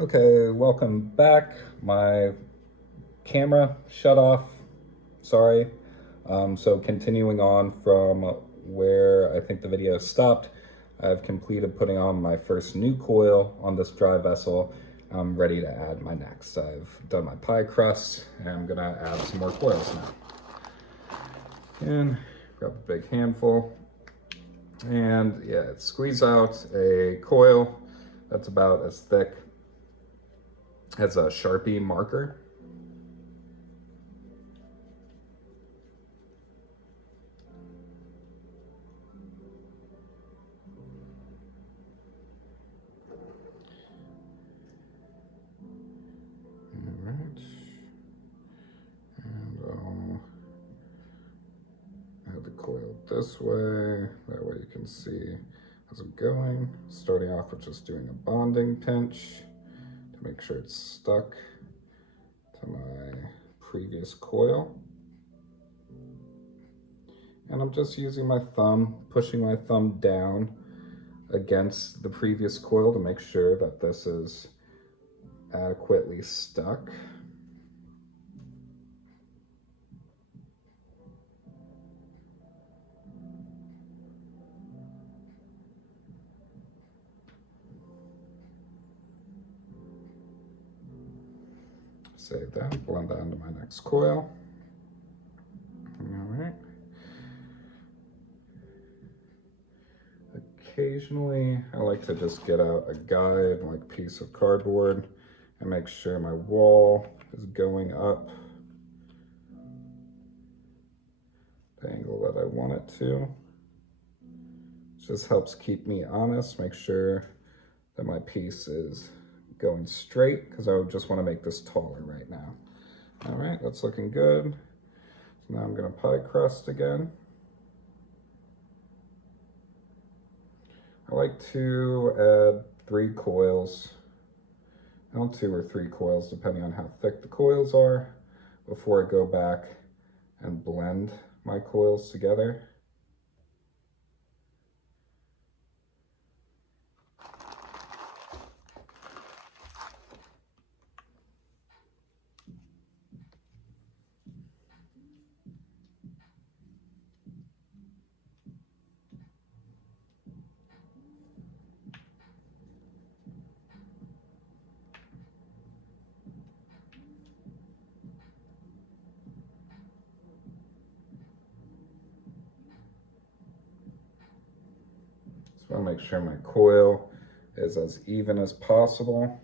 Okay, welcome back. My camera shut off. Sorry. So continuing on from where I think the video stopped, I've completed putting on my first new coil on this dry vessel. I'm ready to add my next. I've done my pie crust and I'm gonna add some more coils now. And grab a big handful. And yeah, squeeze out a coil that's about as thick as a Sharpie marker. Alright, and add the coil this way, that way you can see how's it going. Starting off with just doing a bonding pinch to make sure it's stuck to my previous coil. And I'm just using my thumb, pushing my thumb down against the previous coil to make sure that this is adequately stuck. Save that, blend that into my next coil. All right. Occasionally, I like to just get out a guide, like piece of cardboard, and make sure my wall is going up the angle that I want it to. Just helps keep me honest, make sure that my piece is going straight, because I would just want to make this taller right now. All right, that's looking good. So now I'm gonna pie crust again. I like to add 3 coils, 2 or 3 coils, depending on how thick the coils are, before I go back and blend my coils together. So I want to make sure my coil is as even as possible.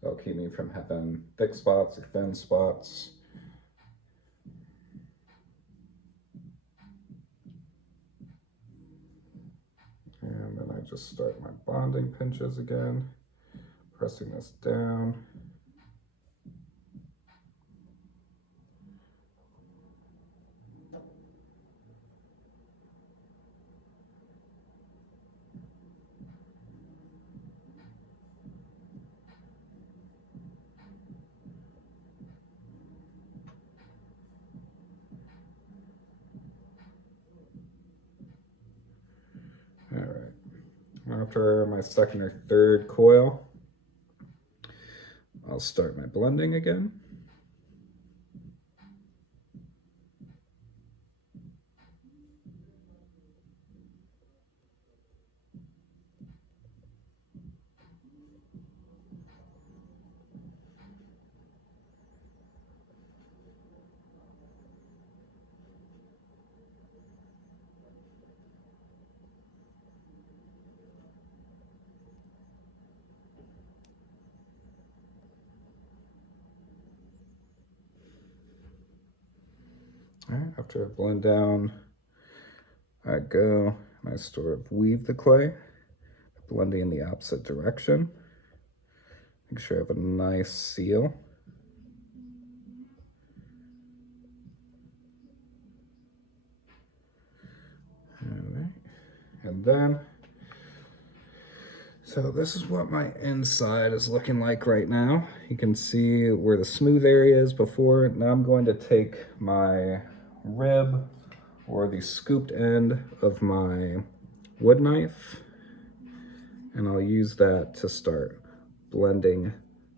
That'll keep me from having thick spots or thin spots. And then I just start my bonding pinches again, pressing this down. All right, after my second or third coil, I'll start my blending again. All right, after I blend down, I go and I sort of weave the clay, blending in the opposite direction. Make sure I have a nice seal. All right, and then, so this is what my inside is looking like right now. You can see where the smooth area is before. Now I'm going to take my rib or the scooped end of my wood knife, and I'll use that to start blending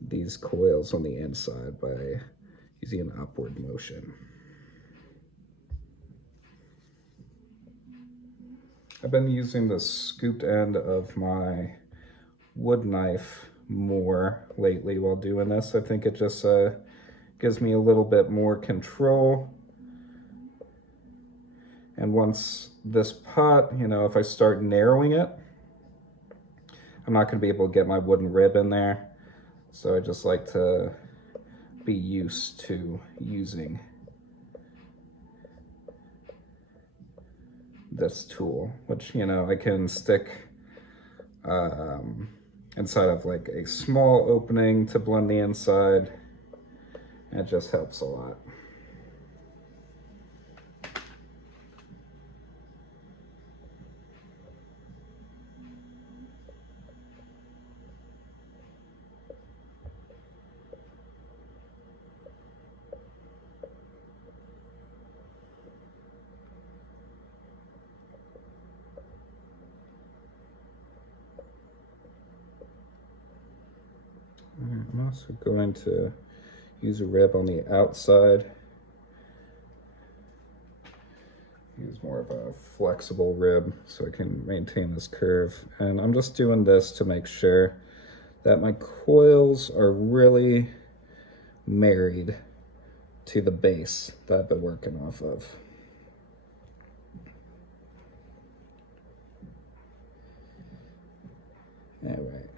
these coils on the inside by using an upward motion. I've been using the scooped end of my wood knife more lately while doing this. I think it just gives me a little bit more control. And once this pot, you know, if I start narrowing it, I'm not going to be able to get my wooden rib in there. So I just like to be used to using this tool, which, you know, I can stick inside of like a small opening to blend the inside. And it just helps a lot. I'm also going to use a rib on the outside. Use more of a flexible rib so I can maintain this curve. And I'm just doing this to make sure that my coils are really married to the base that I've been working off of. All right,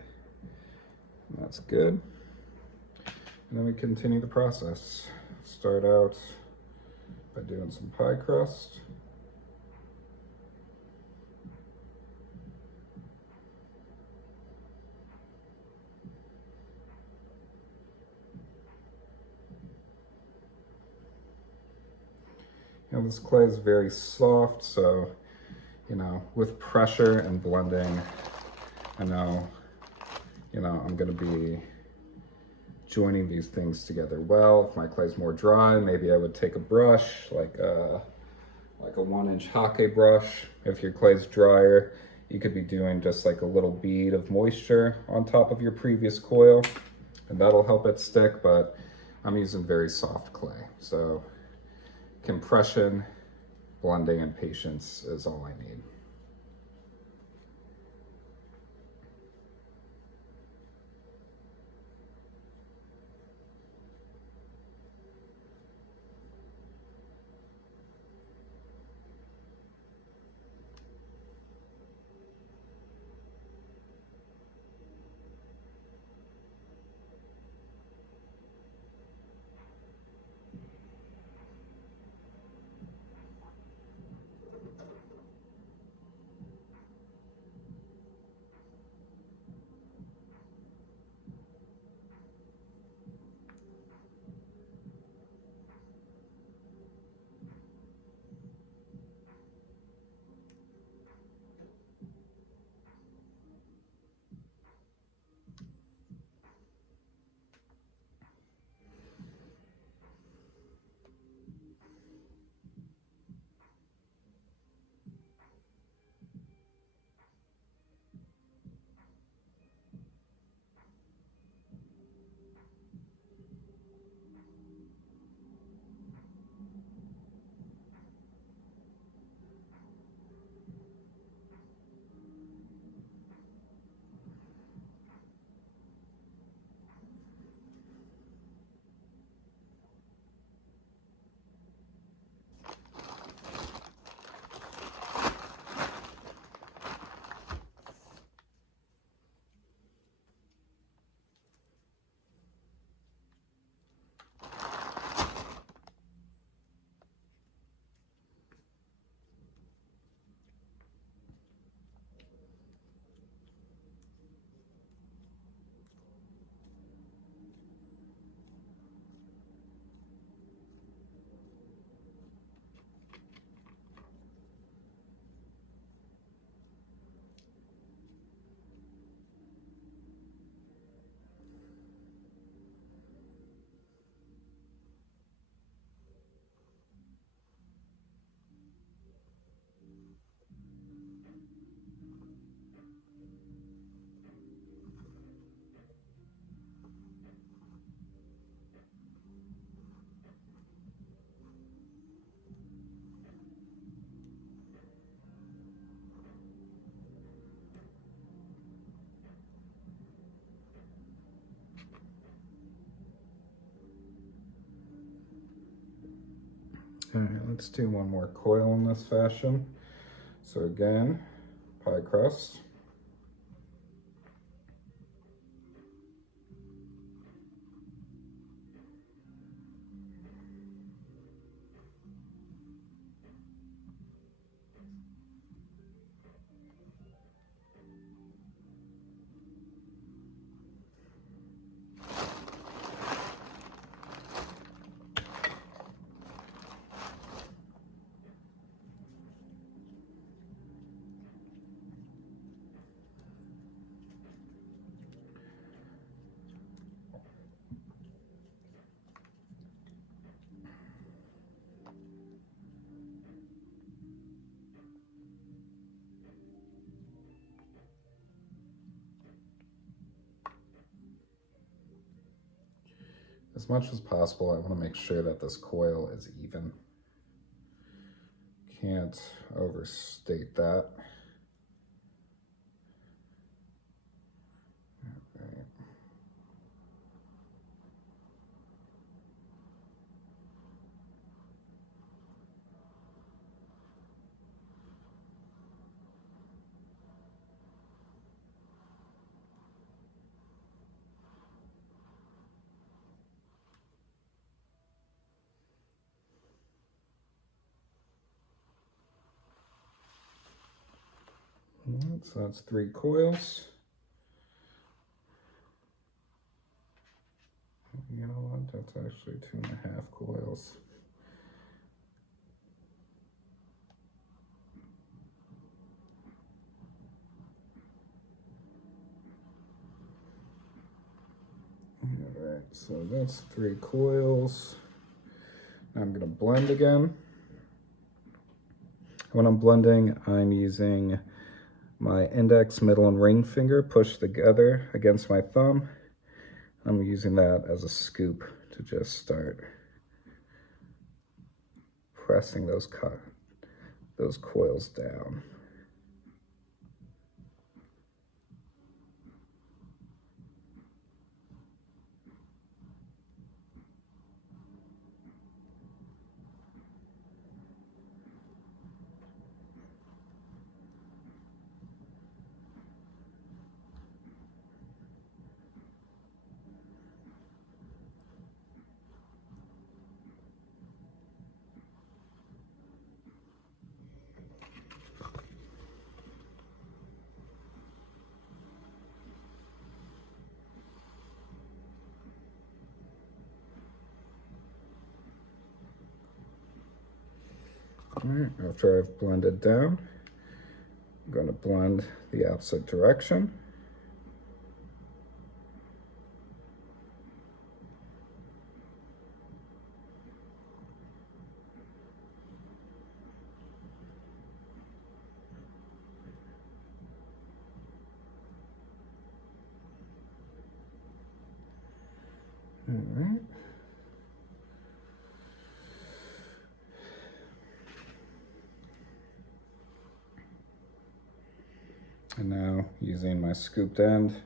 that's good. And then we continue the process. Start out by doing some pie crust. You know, this clay is very soft, so, you know, with pressure and blending, I know, you know, I'm gonna be joining these things together well. If my clay's more dry, maybe I would take a brush, like a 1-inch hake brush. If your clay's drier, you could be doing just like a little bead of moisture on top of your previous coil, and that'll help it stick, but I'm using very soft clay. So compression, blending, and patience is all I need. Okay, let's do one more coil in this fashion. So again, pie crust. As much as possible, I want to make sure that this coil is even. Can't overstate that. Okay. Right, so that's 3 coils. You know what? That's actually 2.5 coils. Alright, so that's 3 coils. Now I'm going to blend again. When I'm blending, I'm using my index, middle, and ring finger pushed together against my thumb. I'm using that as a scoop to just start pressing those coils down. All right, after I've blended down, I'm going to blend the opposite direction. All right. And now, using my scooped end,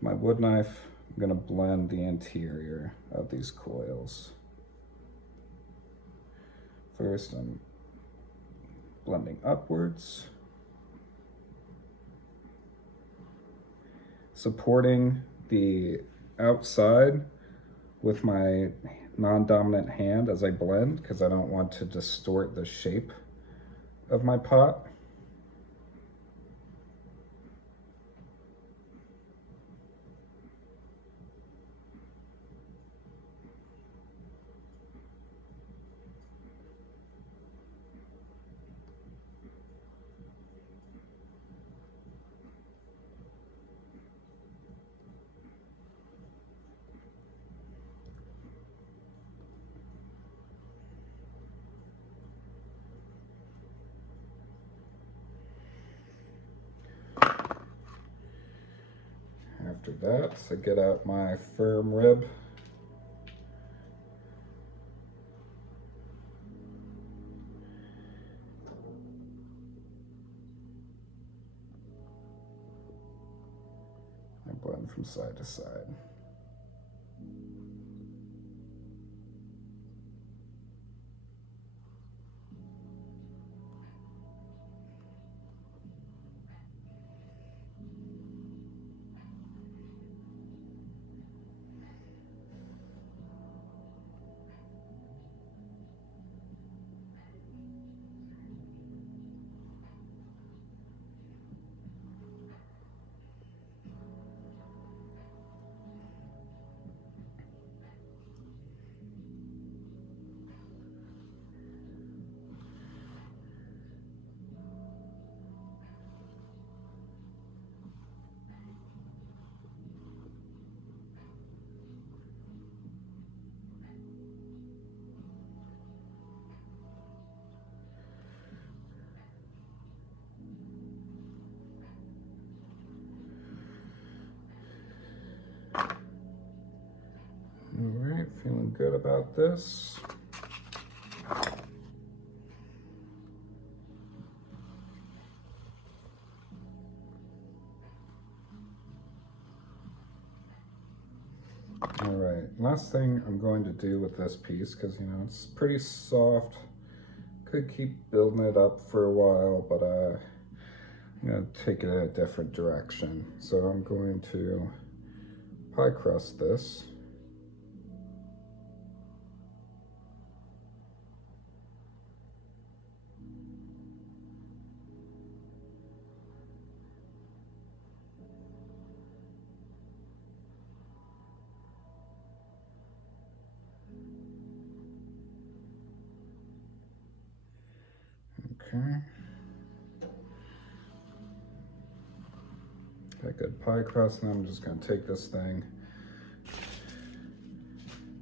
my wood knife, I'm going to blend the interior of these coils. First, I'm blending upwards, supporting the outside with my non-dominant hand as I blend, because I don't want to distort the shape of my pot. After that, I get out my firm rib. I blend from side to side. right, feeling good about this. All right, last thing I'm going to do with this piece, because you know it's pretty soft, could keep building it up for a while, but I'm going to take it in a different direction. So I'm going to pie crust this. Okay. Got good pie crust, and I'm just going to take this thing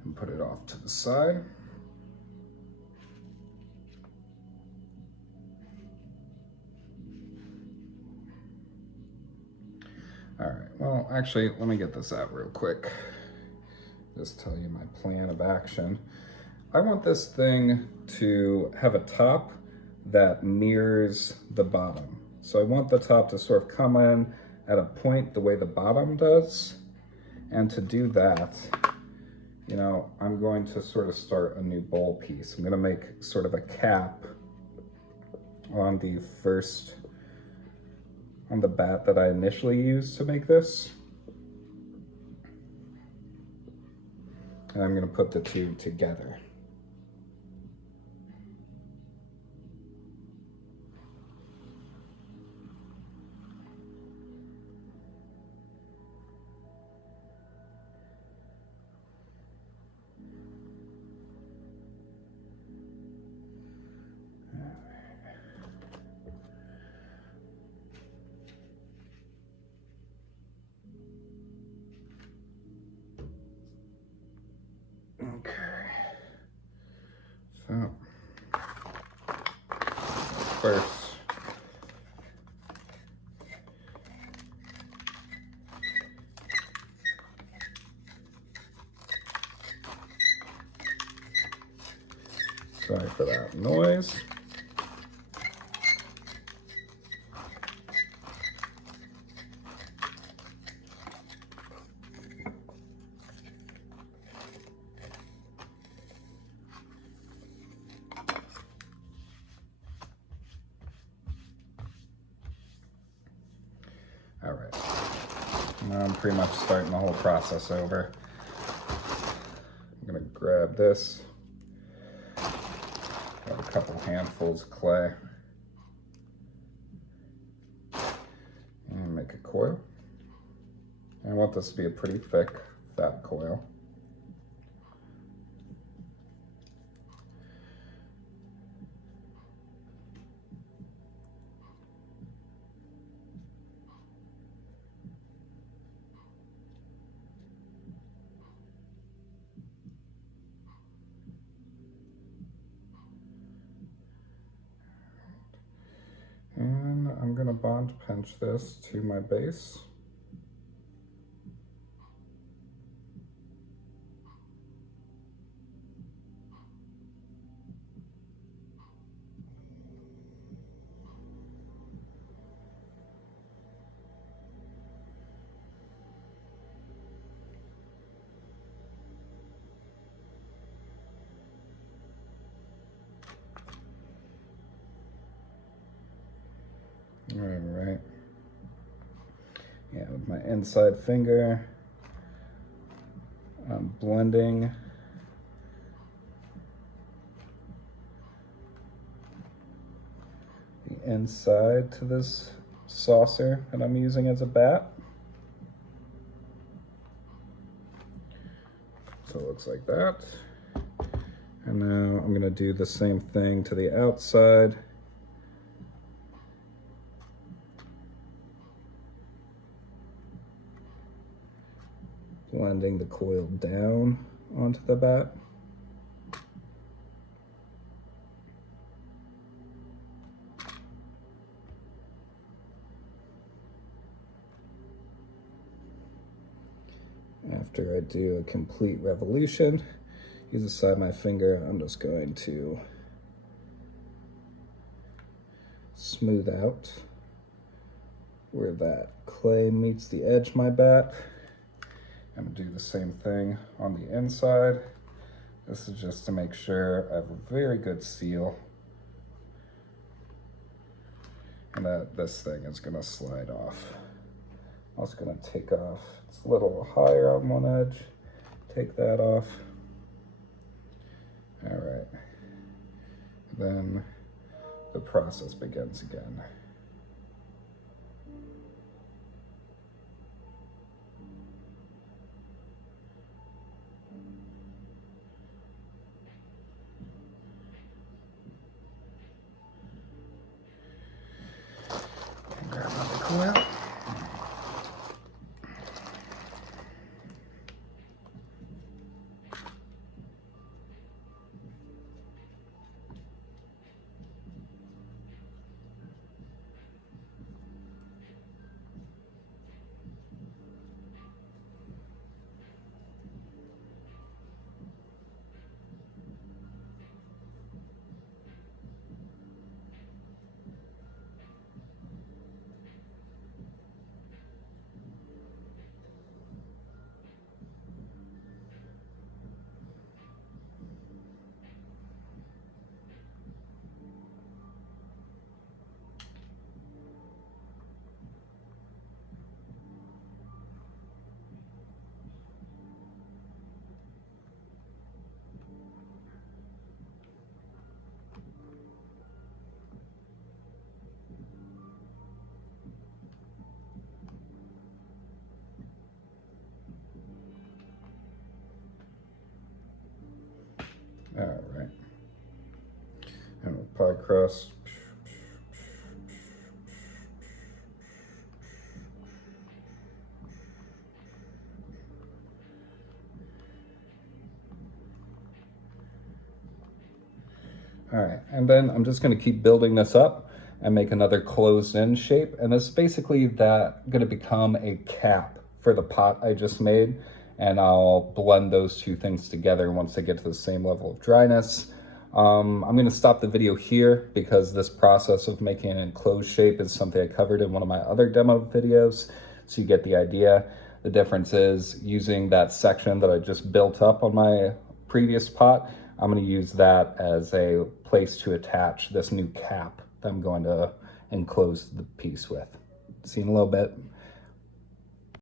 and put it off to the side. All right, well, actually, let me get this out real quick. Just tell you my plan of action. I want this thing to have a top that mirrors the bottom. So I want the top to sort of come in at a point the way the bottom does. And to do that, you know, I'm going to sort of start a new bowl piece. I'm gonna make sort of a cap on the bat that I initially used to make this. And I'm gonna put the two together. Okay, so first, sorry for that noise. All right, now I'm pretty much starting the whole process over. I'm gonna grab this, got a couple handfuls of clay, and make a coil. I want this to be a pretty thick, fat coil. And I'm gonna bond pinch this to my base. All right. Yeah, with my inside finger, I'm blending the inside to this saucer that I'm using as a bat. So it looks like that. And now I'm gonna do the same thing to the outside. Blending the coil down onto the bat. After I do a complete revolution, use the side of my finger, I'm just going to smooth out where that clay meets the edge of my bat. I'm gonna do the same thing on the inside. This is just to make sure I have a very good seal and that this thing is gonna slide off. I'm also gonna take off, it's a little higher on one edge, take that off. All right, then the process begins again. Grab another coil. All right, and we'll pie crust. All right, and then I'm just gonna keep building this up and make another closed in shape. And this is basically gonna become a cap for the pot I just made. And I'll blend those two things together once they get to the same level of dryness. I'm gonna stop the video here because this process of making an enclosed shape is something I covered in one of my other demo videos. So you get the idea. The difference is using that section that I just built up on my previous pot, I'm going to use that as a place to attach this new cap that I'm going to enclose the piece with. See you in a little bit.